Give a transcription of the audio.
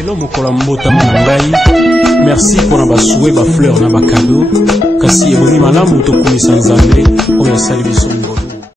lelo mokola mbotama na ngai. Merci pour na basoué ba fleur na ba cadeau. Kasi eboni malamu tokumisa Nzambe oyo asali biso ngolo.